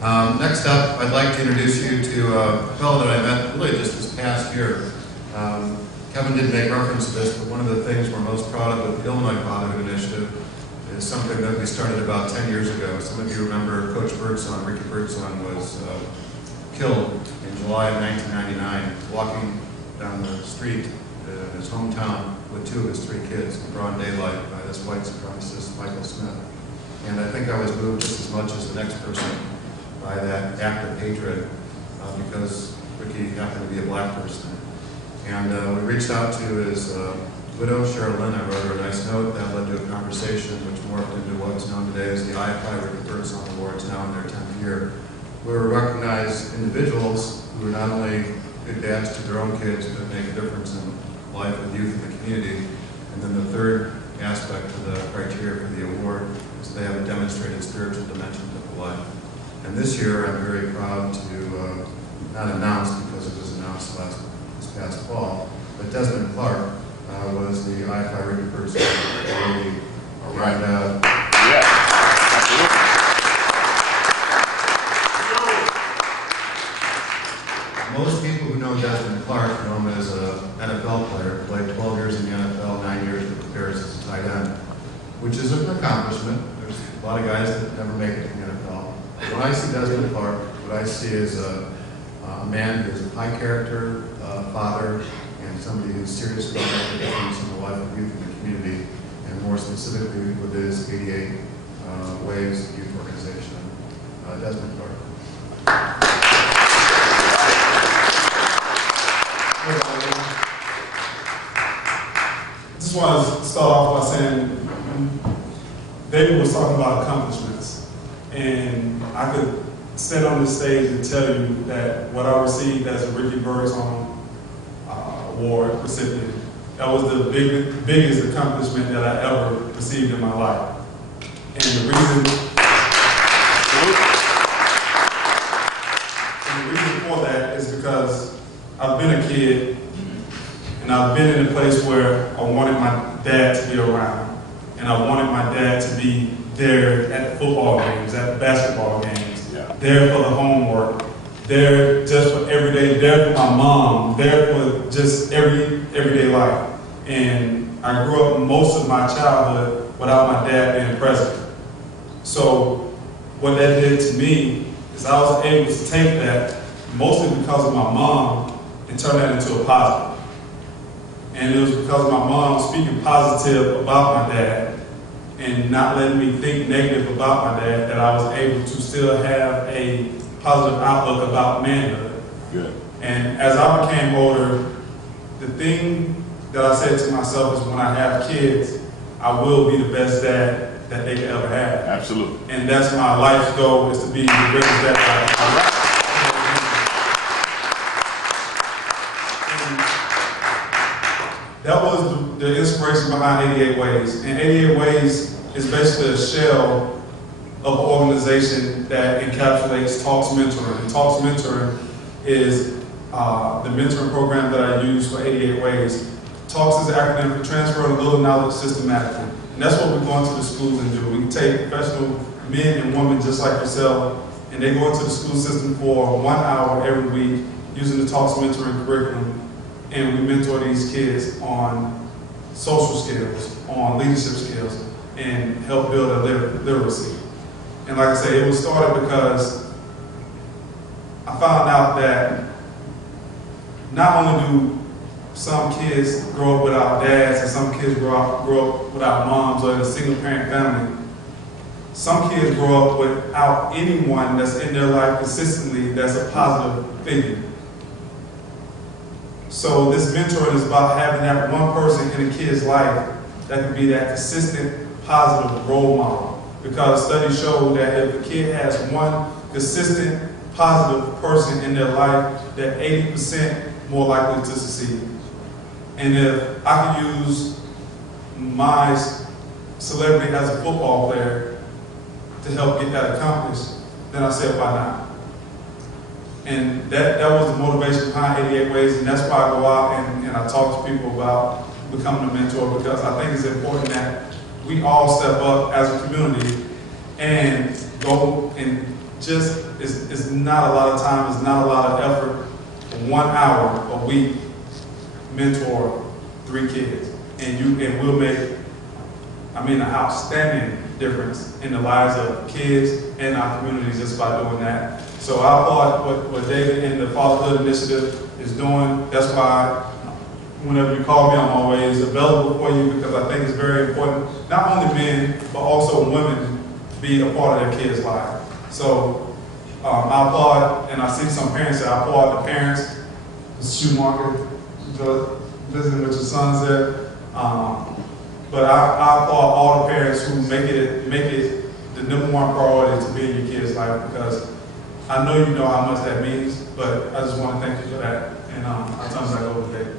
Next up, I'd like to introduce you to a fellow that I met really just this past year. Kevin didn't make reference to this, but one of the things we're most proud of with the Illinois Fatherhood Initiative is something that we started about 10 years ago. Some of you remember Coach Byrdsong, Ricky Byrdsong, was killed in July of 1999, walking down the street in his hometown with two of his three kids in broad daylight by this white supremacist, Michael Smith. And I think I was moved just as much as the next person by that act of hatred because Ricky happened to be a black person. And we reached out to his widow, Cheryl Lynn. I wrote her a nice note that led to a conversation which morphed into what's known today as the IFI Ricky Byrdsong Award, now in their 10th year, where we recognize individuals who are not only good dads to their own kids, but make a difference in the life of youth in the community. And then the third aspect of the criteria for the award is they have a demonstrated spiritual dimension to the life. And this year, I'm very proud to not announce, because it was announced this past fall, but Dez Clark was the IFI Ricky Byrdsong Award. All right. Most people who know Dez Clark know him as an NFL player. Played 12 years in the NFL, 9 years with the Bears as a tight end, which is an accomplishment. There's a lot of guys that never make it to the NFL. When I see Dez Clark, what I see is a man who is a high character, father, and somebody who's serious about making a difference in the life of youth in the community, and more specifically with his 88 Wayz Youth Organization. Dez Clark. I just want to start off by saying David was talking about accomplishments, and I could stand on this stage and tell you that what I received as a Ricky Byrdsong Award recipient, that was the biggest accomplishment that I ever received in my life. And the reason for that is because I've been a kid, and I've been in a place where I wanted my dad to be around, and I wanted my dad to be there at the football games, at the basketball games, there for the homework, there just for everyday, there for my mom, there for just everyday life. And I grew up most of my childhood without my dad being present. So what that did to me is I was able to take that, mostly because of my mom, and turn that into a positive. And it was because of my mom speaking positive about my dad and not letting me think negative about my dad that I was able to still have a positive outlook about manhood. Good. And as I became older, the thing that I said to myself is when I have kids, I will be the best dad that they could ever have. Absolutely. And that's my life's goal, is to be the greatest dad I That was the inspiration behind 88 Wayz. And 88 Wayz is basically a shell of an organization that encapsulates Talks Mentoring. And Talks Mentoring is the mentoring program that I use for 88 Wayz. Talks is an acronym for Transfer of Little Knowledge Systematically. And that's what we go into the schools and do. We take professional men and women just like yourself, and they go into the school system for 1 hour every week using the Talks Mentoring curriculum. And we mentor these kids on social skills, on leadership skills, and help build their literacy. And like I said, it was started because I found out that not only do some kids grow up without dads and some kids grow up without moms or in a single parent family, some kids grow up without anyone that's in their life consistently that's a positive figure. So this mentoring is about having that one person in a kid's life that can be that consistent, positive role model. Because studies show that if a kid has one consistent, positive person in their life, they're 80% more likely to succeed. And if I could use my celebrity as a football player to help get that accomplished, then I said, why not? And that was the motivation behind 88 Wayz, and that's why I go out and I talk to people about becoming a mentor, because I think it's important that we all step up as a community and go and just it's not a lot of time, it's not a lot of effort. 1 hour a week, mentor 3 kids, and we'll make, an outstanding difference in the lives of kids and our communities just by doing that. So I applaud what David and the Fatherhood Initiative is doing. That's why whenever you call me, I'm always available for you, because I think it's very important, not only men, but also women be a part of their kids' life. So I applaud, and I see some parents that I applaud the parents. Mr. Schumacher, visiting with your sons there. But I applaud all the parents who make it the #1 priority to be in your kids' life, because I know you know how much that means, but I just want to thank you for that. And I'll turn it back over to Dave.